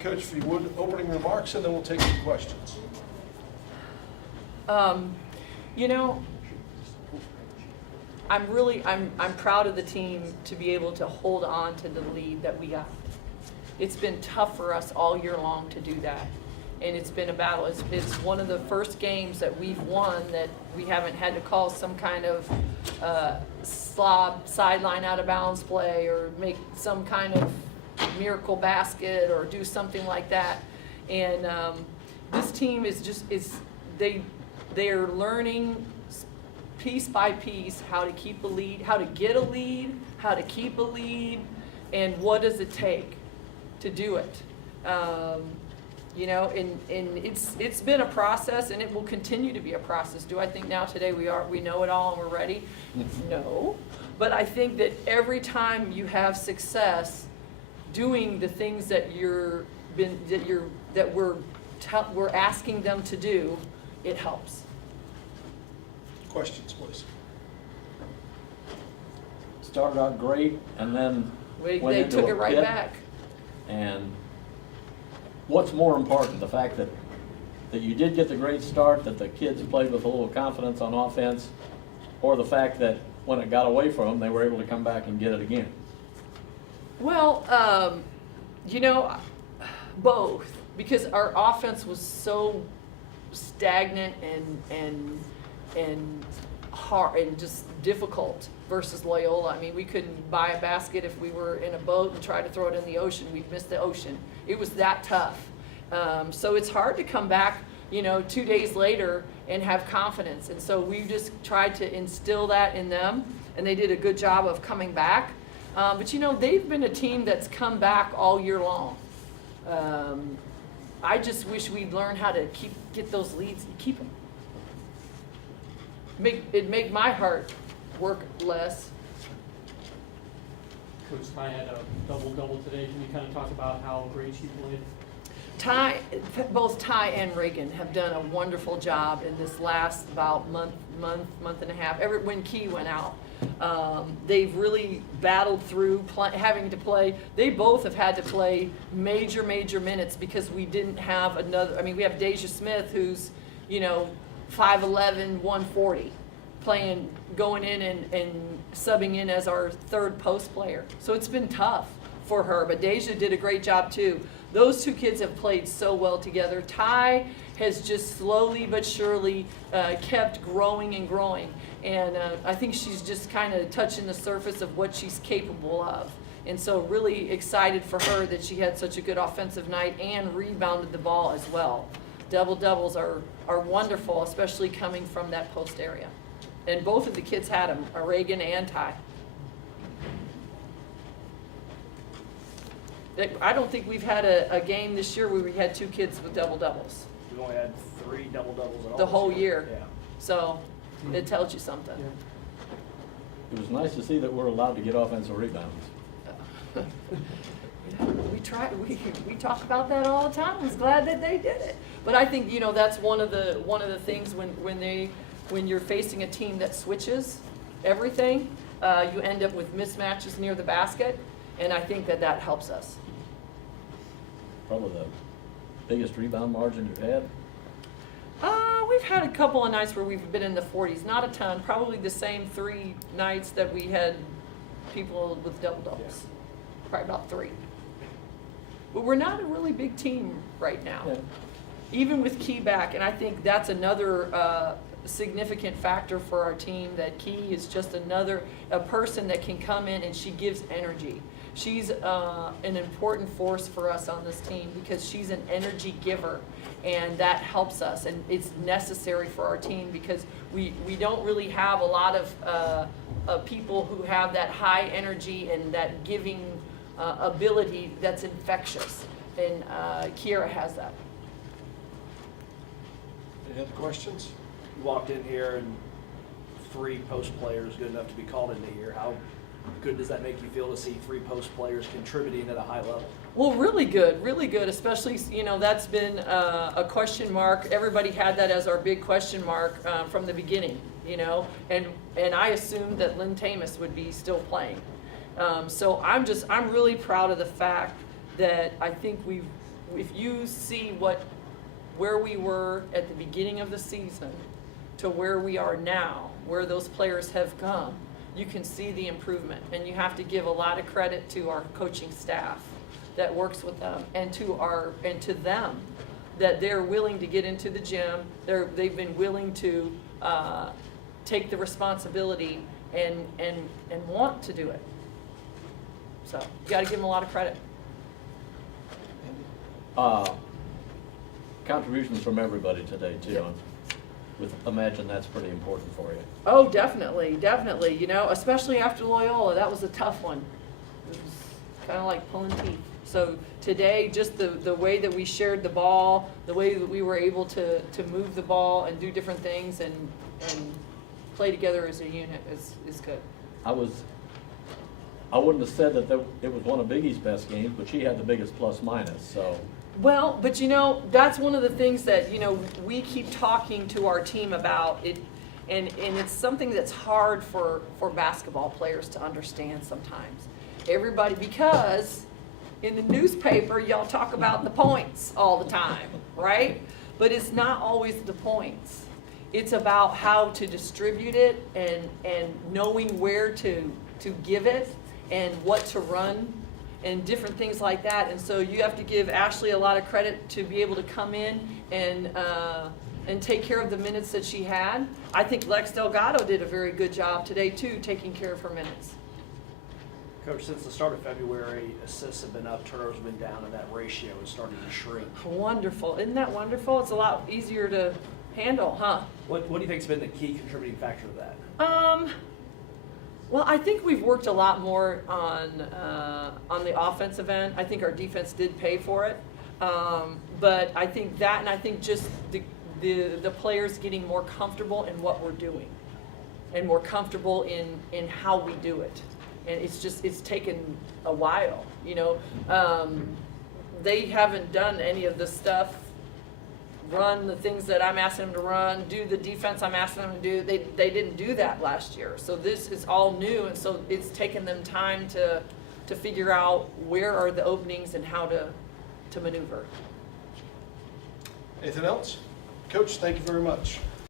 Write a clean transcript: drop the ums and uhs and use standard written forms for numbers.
Coach, if you would, opening remarks, and then we'll take some questions. You know, I'm proud of the team to be able to hold on to the lead that we got. It's been tough for us all year long to do that. And it's been a battle. It's one of the first games that we've won that we haven't had to call some kind of slob sideline out of bounds play or make some kind of miracle basket or do something like that. And this team is they're learning piece by piece how to keep a lead, how to get a lead, how to keep a lead, and what does it take to do it. You know, and it's been a process, and it will continue to be a process. Do I think now today we know it all and we're ready? No, but I think that every time you have success doing the things that we're asking them to do, it helps. Questions, please. Started out great, and then They went took into it a right pit. back. And what's more important, the fact that you did get the great start, that the kids played with a little confidence on offense, or the fact that when it got away from them, they were able to come back and get it again? Well, you know, both, because our offense was so stagnant and hard and just difficult versus Loyola. I mean, we couldn't buy a basket if we were in a boat and try to throw it in the ocean. We'd miss the ocean. It was that tough. So it's hard to come back, you know, 2 days later and have confidence. And so we just tried to instill that in them, and they did a good job of coming back. But, you know, they've been a team that's come back all year long. I just wish we'd learn how to get those leads and keep them. It'd make my heart work less. Coach Ty had a double-double today. Can you kind of talk about how great she played? Both Ty and Reagan have done a wonderful job in this last about month and a half. When Key went out, they've really battled through having to play. They both have had to play major minutes because we didn't have another. I mean, we have Deja Smith, who's, you know, 5'11", 140, going in and subbing in as our third post player. So it's been tough for her, but Deja did a great job too. Those two kids have played so well together. Ty has just slowly but surely kept growing and growing. And I think she's just kind of touching the surface of what she's capable of. And so really excited for her that she had such a good offensive night and rebounded the ball as well. Double-doubles are wonderful, especially coming from that post area. And both of the kids had them, Reagan and Ty. I don't think we've had a game this year where we had two kids with double-doubles. We've only had 3 double-doubles in all The this whole year. Yeah. So it tells you something. Yeah. It was nice to see that we're allowed to get offensive rebounds. We try. We talk about that all the time. I was glad that they did it. But I think, you know, that's one of the things when you're facing a team that switches everything, you end up with mismatches near the basket, and I think that helps us. Probably the biggest rebound margin you've had. We've had a couple of nights where we've been in the 40s. Not a ton. Probably the same 3 nights that we had people with double-doubles. Yeah. Probably about 3. But we're not a really big team right now. Yeah. Even with Key back, and I think that's another significant factor for our team, that Key is just a person that can come in and she gives energy. She's an important force for us on this team because she's an energy giver, and that helps us, and it's necessary for our team because we don't really have a lot of people who have that high energy and that giving ability that's infectious, and Kiera has that. Any other questions? You walked in here and 3 post players good enough to be called into here. How good does that make you feel to see 3 post players contributing at a high level? Well, really good, especially, you know, that's been a question mark. Everybody had that as our big question mark from the beginning, you know, and I assumed that Lynn Tamus would be still playing. So I'm really proud of the fact that I think if you see where we were at the beginning of the season to where we are now, where those players have come, you can see the improvement. And you have to give a lot of credit to our coaching staff that works with them, and to them, that they're willing to get into the gym. They've been willing to take the responsibility and want to do it. So you got to give them a lot of credit. Contributions from everybody today too. Imagine that's pretty important for you. Oh, definitely, definitely. You know, especially after Loyola, that was a tough one. It was kind of like pulling teeth. So today, just the way that we shared the ball, the way that we were able to move the ball and do different things and play together as a unit is good. I wouldn't have said that it was one of Biggie's best games, but she had the biggest plus minus, so. Well, but you know, that's one of the things that, you know, we keep talking to our team about it, and it's something that's hard for basketball players to understand sometimes. Everybody, because in the newspaper, y'all talk about the points all the time, right? But it's not always the points. It's about how to distribute it and knowing where to give it and what to run and different things like that. And so you have to give Ashley a lot of credit to be able to come in and take care of the minutes that she had. I think Lex Delgado did a very good job today too, taking care of her minutes. Coach, since the start of February, assists have been up, turnovers have been down, and that ratio is starting to shrink. Wonderful. Isn't that wonderful? It's a lot easier to handle, huh? What do you think's been the key contributing factor to that? Well, I think we've worked a lot more on the offensive end. I think our defense did pay for it, but I think that, and I think just the players getting more comfortable in what we're doing, and more comfortable in how we do it. And it's taken a while, you know. They haven't done any of the stuff. Run the things that I'm asking them to run, do the defense I'm asking them to do. They didn't do that last year. So this is all new, and so it's taken them time to figure out where are the openings and how to maneuver. Anything else? Coach, thank you very much.